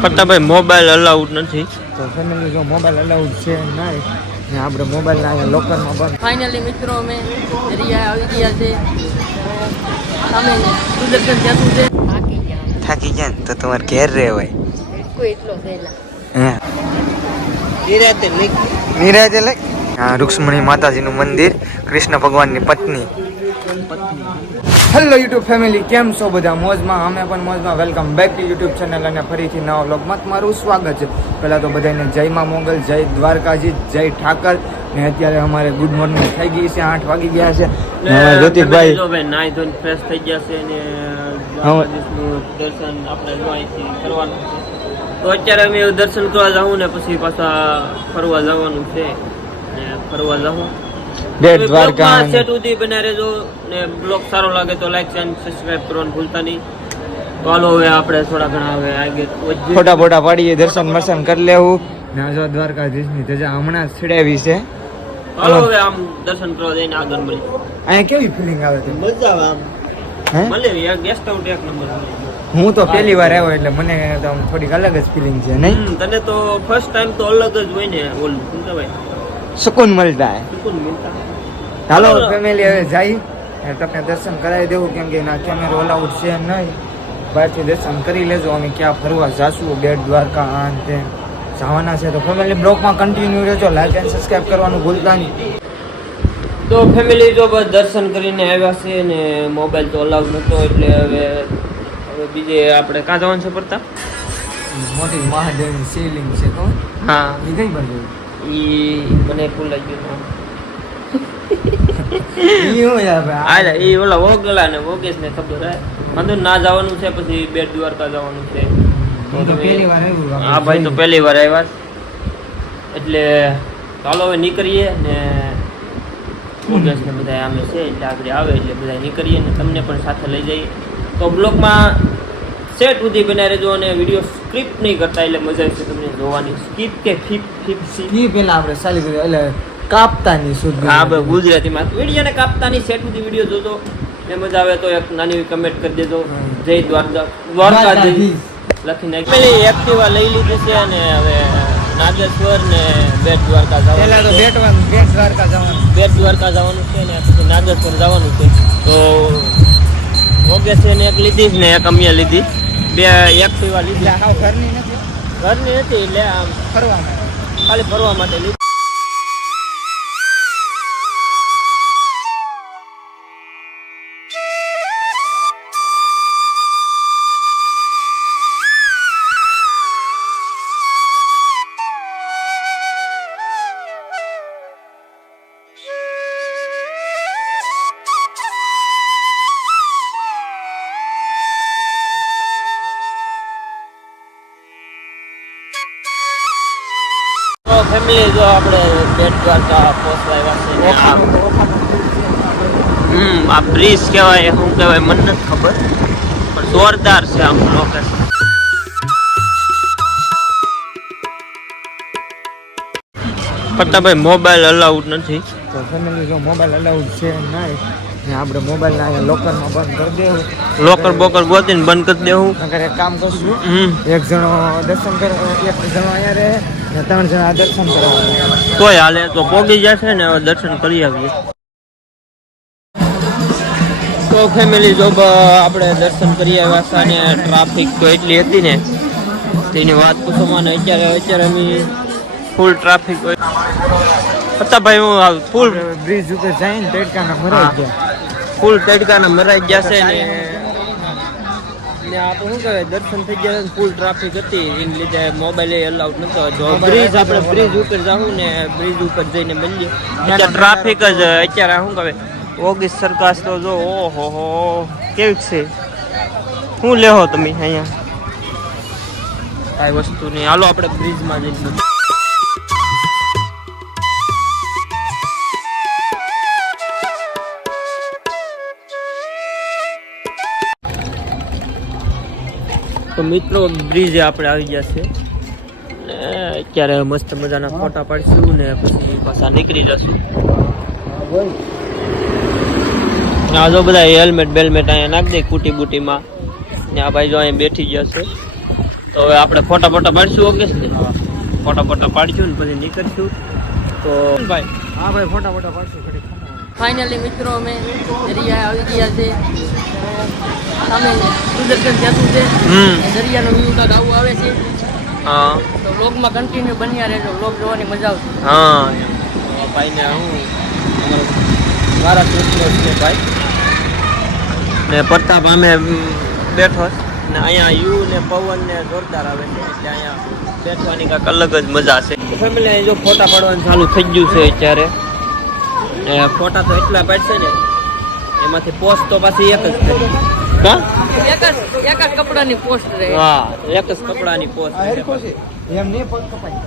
ફટાભાઈ mobile allowed નથી તો family જો મોબાઈલ અલાઉડ છે નહીં ને આપણે મોબાઈલ અહીંયા લોકરમાં બંધ. ફાઇનલી મિત્રો અમે એરિયા આવી ગયા છે. સામે સુદર્શન જતું છે. થાકી જાય ને તો તમારે ઘેર રહેવાય. કોઈ એટલો થયેલા હા નિરાતે લઈ હા રૂક્ષ્મણી માતાજીનું મંદિર, કૃષ્ણ ભગવાનની પત્ની. હેલો યુટ્યુબ ફેમિલી, કેમ છો બધા? મોજમાં? અમે પણ મોજમાં. Welcome back to YouTube channel અને ફરીથી નવા વ્લોગમાં તમારું સ્વાગત છે. પહેલાં તો બધાને જય માં મોગલ, જય દ્વારકાજી, જય ઠાકર. ને અત્યારે અમારે ગુડ મોર્નિંગ થઈ ગઈ છે, 8 વાગી ગયા છે. જ્યોતિકભાઈ નાઈ ધોઈને ફ્રેશ થઈ ગયા છે અને દર્શન આપણે અહીંથી કરવાનું છે. તો અત્યારે અમે દર્શન કરવા જાઉં ને પછી પાછા ફરવા જવાનું છે ને ફરવા જાઉં. બેટ દ્વારકા સેટ સુધી બના રહેજો ને બ્લોગ સારો લાગે તો લાઈક અને સબસ્ક્રાઇબ કરવાનું ભૂલતા નહીં. તો હાલો હવે આપણે થોડા ઘણા હવે આગળ ફોટા પાડીએ, દર્શન મર્શન કરી લેવું. ને જો દ્વારકાધીશની ધજા હમણાં જ છેડાવી છે. હાલો હવે આમ દર્શન કરવા જઈને આગળ મળી. અહીંયા કેવી ફિલિંગ આવે છે? મજા આવે આમ હે મળે ગેસ્ટ હાઉસ એક નંબર. હું તો પહેલી વાર આવ્યો એટલે મને તો આમ થોડીક અલગ જ ફિલિંગ છે. નહીં તને તો ફર્સ્ટ ટાઈમ તો અલગ જ હોય ને ઓલું ભાઈ સુકૂન મળતા હે. સુકૂન મિલતા. હાલો ફેમિલી હવે જઈ તમને દર્શન કરાવી દેવું, કેમ કે ના કેમેરો અલાઉડ છે નહીં. બહારથી દર્શન કરી લેજો. અમે ક્યાં ફરવા જાશું, બેટ દ્વારકા આ તે જવાના છે. તો ફેમિલી બ્લોગમાં કન્ટિન્યુ રહેજો, લાઈક એન્ડ સબસ્ક્રાઇબ કરવાનું ભૂલતા નહીં. તો ફેમિલી જો બસ દર્શન કરીને આવ્યા છે ને મોબાઈલ તો અલાઉડ નહોતો એટલે હવે બીજે આપણે કાં જવાનું છે પડતા મોટી મહાદેવની શિવલિંગ છે તો હા એ કઈ બાજુ? ઈ મને ભૂલાઈ ગયું. ઈ હોય આપણે એ ઓલા વોગલા ને વોગેશ ને ખબર હે વાંધો ના જવાનું છે, પછી બેટ દ્વારકા જવાનું છે. તો પહેલી વાર આવ્યું. હા ભાઈ તો પહેલી વાર આવ્યા એટલે ચાલો હવે નીકળીએ ને વોગેશ ને બધા આમે છે એટલે આગળ આવે એટલે બધા નીકળીએ ને તમને પણ સાથે લઈ જઈએ. તો બ્લોગમાં સેટ સુધી બનાવી રહેજો અને વિડીયો સ્ક્રિપ્ટ નહીં કરતા એટલે મજા આવશે તમને જોવાની. સ્કીપ કે ઈ પેલા આપણે ચાલી ગયું એટલે કાપતાની શુદ્ધ. હા ભાઈ ગુજરાતીમાં વિડીયોને કાપતાની સેટ સુધી વિડીયો જોજો ને મજા આવે તો એક નાની કમેન્ટ કરી દેજો. જય દ્વારકાધીશ લખી નાખી. પેલી એક્ટિવા લઈ લીધી છે અને હવે નાગેશ્વર ને બેટ દ્વારકા જવાનું. પહેલા તો બેટ દ્વારકા જવાનું. બેટ દ્વારકા જવાનું છે ને પછી નાગેશ્વર જવાનું છે. તો ઓકે છે ને એક લીધી ને એક અમે લીધી, બે એક્ટિવા લીધી. હાવ ઘરની નથી એટલે આમ ફરવા ખાલી ફરવા માટે લીધી. ફેમિલી જો આપણે બેટ દ્વારકા પહોંચવા છે. આ બ્રિજ કહેવાય શું કહેવાય મને નથી ખબર, પણ જોરદાર છે આમ લોકેશન. ફટાભાઈ મોબાઈલ અલાઉડ નથી તો ફેમિલી જો મોબાઈલ અલાઉડ છે નહીં ને આપણે મોબાઈલ અહીંયા લોકરમાં બંધ કરી દેવું. લોકર બોકર ગોતીને બંધ કરી દેવું. નકર એક કામ કરશું, એક જણો દર્શન કરે, એક જણો અહીંયા રહે ને 3 જણા દર્શન કરવા તોય હાલે. તો પોગી જશે ને હવે દર્શન કરી આવીએ. તો ફેમિલી જો આપણે દર્શન કરી આવ્યા હતા ને ટ્રાફિક તો એટલી હતી ને તેની વાત પૂછવામાં અત્યારે અમે ફૂલ ટ્રાફિક હોય હતા ભાઈ. હું ફૂલ બ્રિજ ઉપર જઈને તડકાના મરાઈ ગયા. ફૂલ તડકાના મરાઈ ગયા છે ને આપણે શું કહેવાય દર્શન થઈ ગયા ફૂલ ટ્રાફિક હતી એને લીધે મોબાઈલ અલાઉડ નતો. જો બ્રિજ આપણે બ્રિજ ઉપર જાઉં ને બ્રિજ ઉપર જઈને મળીએ એટલે ટ્રાફિક જ અત્યારે શું કહેવાય ઓગસ્ટ સરકાર તો જો ઓહો હો કેવી છે. શું લેહો તમે અહીંયા કાંઈ વસ્તુ નહીં. હાલો આપણે બ્રિજમાં જઈને તો મિત્રો બ્રિજે આપણે આવી ગયા છે ને અત્યારે મસ્ત મજાના ફોટા પાડીશું ને પછી પાછા નીકળી જશું. આ જો બધા હેલ્મેટ બેલ્મેટ અહીંયા નાખી દે કુટી બુટીમાં ને આ ભાઈ જો અહીંયા બેઠી ગયા છે. તો હવે આપણે ફોટા પાડશું ઓકે ફોટા પાડશું ને પછી નીકળશું તો ભાઈ હા ભાઈ ફોટા પાડશું ઘડી. ફાઇનલી મિત્રો અમે દરિયા આવી ગયા છે સામે સુદર્શન સેતુ છે દરિયાનો વ્યૂ કાંક આવું આવે છે હા તો વ્લોગમાં કન્ટિન્યુ બન્યા રહેજો વ્લોગ જોવાની મજા આવશે હા ભાઈને હું મારા દોસ્તો છે ભાઈ ને પ્રતાપ અમે બેઠો ને અહીંયા યુ ને પવન ને જોરદાર આવે છે એટલે અહીંયા બેઠવાની કાંઈક અલગ જ મજા છે ફેમિલી જો ફોટા પાડવાનું ચાલુ થઈ ગયું છે અત્યારે ને ફોટા તો એટલા પાડશે ને એમાંથી પોસ્ટ તો પાછી એક જ થાય હા એક જ કપડાની પોસ્ટ રહે હા એક જ કપડાની પોસ્ટ એમ નહીં પગ કપાય.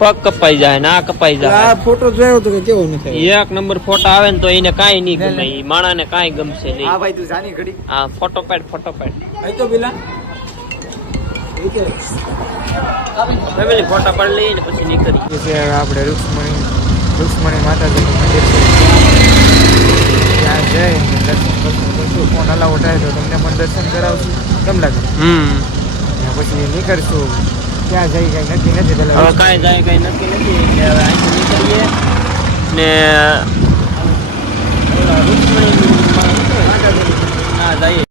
પગ કપાઈ જાય ના કપાઈ જાય ફોટો જોયો તો કે કેવો નથી. એક નંબર ફોટા આવે ને તો એને કાંઈ નહીં ગમે એ માણાને કાંઈ ગમશે હા નહીં ભાઈ તું જાની ઘડી. હા ફોટો પાડ આઈ તો પેલા ફેમિલી ફોટા પાડી લઈએ ને પછી નીકળી છે આપણે રૂક્ષ્મણી માતાજીનું મંદિર છે ત્યાં જઈ દર્શન કરશું. ફોન અલાઉડ થાય તો તમને પણ દર્શન કરાવશું. કેમ લાગે? ને પછી નીકળશું. ક્યાં જઈ કઈ નક્કી નથી. હવે પેલા કાંઈ જાય કાંઈ નક્કી નથી એટલે હવે અહીંથી નીકળીએ ને ઓલા રૂક્ષ્મણી હા જઈએ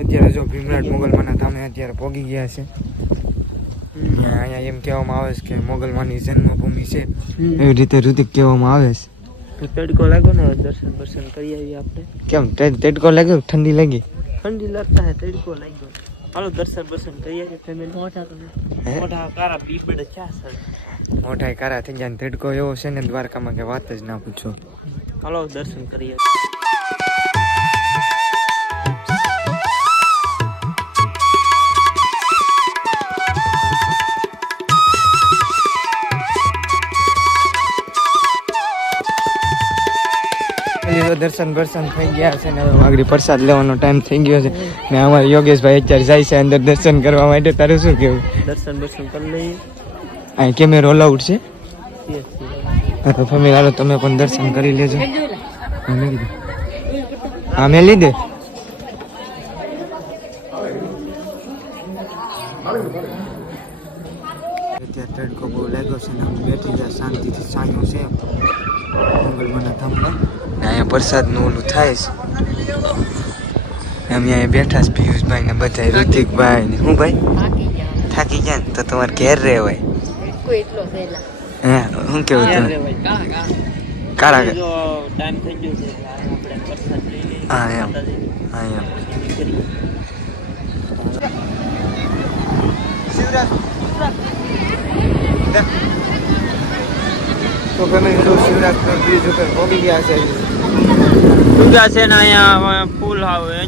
અત્યારે જો ભીમરાટ મોગલમાના ધામે અત્યારે પહોંચી ગયા છે. અહીંયા એમ કહેવામાં આવે છે કે મોગલમાની જન્મભૂમિ છે એવી રીતે ઋતિક કહેવામાં આવે છે. તડકો લાગ્યો ને દર્શન કરી આવીએ આપણે કેમ તડકો લાગ્યો? ઠંડી લાગી? ઠંડી લાગતા હે તડકો લાગ્યો હાલો દર્શન કરી આવીએ ફેમિલી મોટા કારા બીબડ ક્યાં સર મોઢાઈ કારા થઈ જાય ને તડકો એવો છે ને દ્વારકામાં કે વાત જ ના પૂછો. હાલો દર્શન કરીએ દર્શન થઈ ગયા છે ને હવે વાગડી પ્રસાદ લેવાનો ટાઈમ થઈ ગયો છે ને અમારે યોગેશભાઈ અત્યારે જાય છે અંદર દર્શન કરવા માટે. તારું શું કેવું? દર્શન કરી લઈએ અહીં કેમેરો અલાઉડ છે? હા તો ફેમિલી હાલો તમે પણ દર્શન કરી લેજો. હા મેં કીધું હા મેં લીધે. અત્યારે તડકો બહુ લાગ્યો છે ને બેઠી જાય શાંતિથી છાંયો છે મંગલમાના ધામમાં. ને અહીંયા પ્રસાદનું ઓલું થાય છે. અમે અહીંયા બેઠા છે પિયુષભાઈ ને બધા ઋતિકભાઈ ને હું ભાઈ થાકી ગયા ને તો તમારે ઘેર રહેવાય. હા શું કેવું તમે? કાળા જો ટાઈમ થઈ ગયો છે આપણે પ્રસાદ લઈ લઈએ હા એમ હા એમ તો ફેમિલી જો શિવરાજપુર બ્રિજ ઉપર પહોંચી ગયા છે. ડુંગા છે ને અહીંયા ફૂલ આવે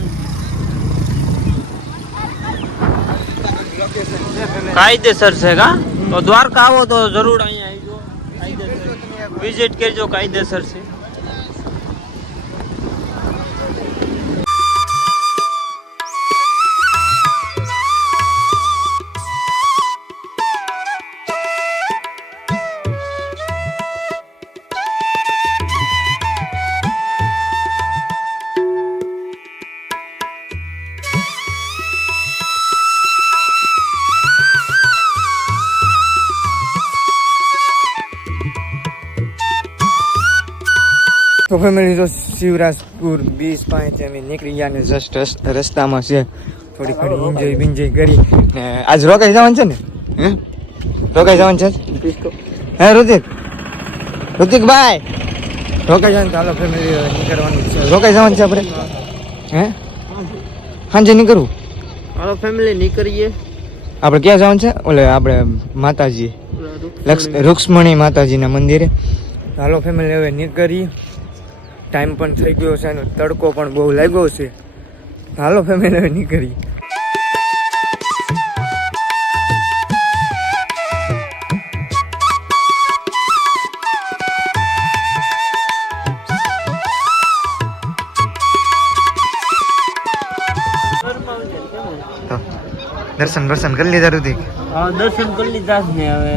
કાયદેસર છે કા તો દ્વારકા આવો તો જરૂર અહીંયા આવજો વિઝિટ કરજો કાયદેસર છે તો ફેમિલી જો શિવરાજપુર બીચ પાસે અમે નીકળી ગયા ને જસ્ટ રસ્તામાં છે થોડી ઘણી એન્જોય બિન્જોય કરી ને આજ રોકાઈ જવાનું છે ને હે રોકાઈ જવાનું છે હે ઋતિકભાઈ રોકાઈ જવાનું તો હાલો ફેમિલી નીકળવાનું છે રોકાઈ જવાનું છે આપણે હે સાંજે નીકળવું હાલો ફેમિલી નીકળીએ આપણે ક્યાં જવાનું છે ઓલે આપણે માતાજી રૂક્ષ્મણી માતાજીના મંદિરે. હાલો ફેમિલી હવે નીકળીએ. ટાઈમ પણ થઈ ગયો છે અને તડકો પણ બહુ લાગ્યો છે. હાલો ફેમિલી હવે નીકળીએ. દર્શન કરી લીધા રુધિક? હા દર્શન કરી લીધા જ ને હવે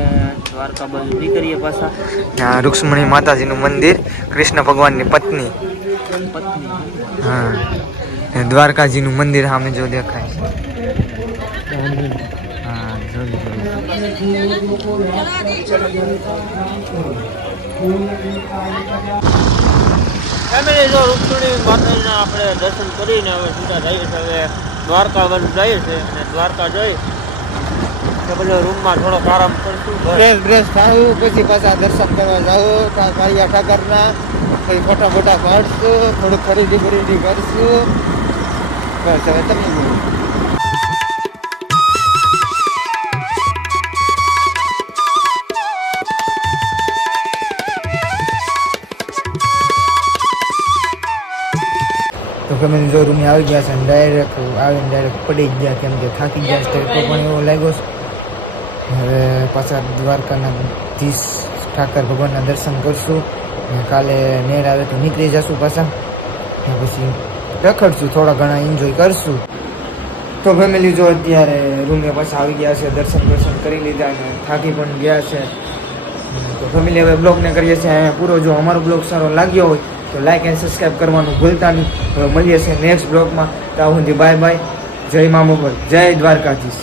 દ્વારકા બાજુ નીકળીએ પાછા. રૂક્ષ્મણી માતાજીનું મંદિર, કૃષ્ણ ભગવાનની પત્ની હા ને દ્વારકાજીનું મંદિર સામે જો દેખાય છે. હા જોઈ ફેમિલી જો રૂકમણી માતાજીના આપણે દર્શન કરીને હવે સીધા જઈએ છીએ. હવે દ્વારકા બાજુ જઈએ છીએ અને દ્વારકા જઈ તો પછી રૂમમાં થોડોક આરામ કરશું. ડ્રેસ ખાવું પછી પાછા દર્શન કરવા જાઉં કાળિયા ઠાકરના, પછી ફોટા ફોટા પાડશું, થોડુંક ખરીદી કરશું. બસ હવે તમે બોલો. તો ફેમિલી જો રૂમે આવી ગયા છે અને ડાયરેક્ટ આવીને ડાયરેક્ટ પડી જ ગયા, કેમ કે થાકી ગયા છે. તો પણ એવો લાગ્યો છે. હવે પાછા દ્વારકાના ધીશ ઠાકર ભગવાનના દર્શન કરશું અને કાલે નેર આવે તો નીકળી જશું પાછા ને પછી રખડશું, થોડા ઘણા એન્જોય કરશું. તો ફેમિલી જો અત્યારે રૂમે પાછા આવી ગયા છે, દર્શન કરી લીધા અને થાકી પણ ગયા છે. તો ફેમિલી હવે બ્લોગને કરીએ છીએ અહીંયા પૂરો. જો અમારો બ્લોગ સારો લાગ્યો હોય તો લાઈક એન્ડ સબસ્ક્રાઈબ કરવાનું ભૂલતા નહીં. હવે મળીએ છીએ નેક્સ્ટ બ્લોગમાં. ત્યાં સુધી બાય બાય. જય મા મોગલ, જય દ્વારકાધીશ.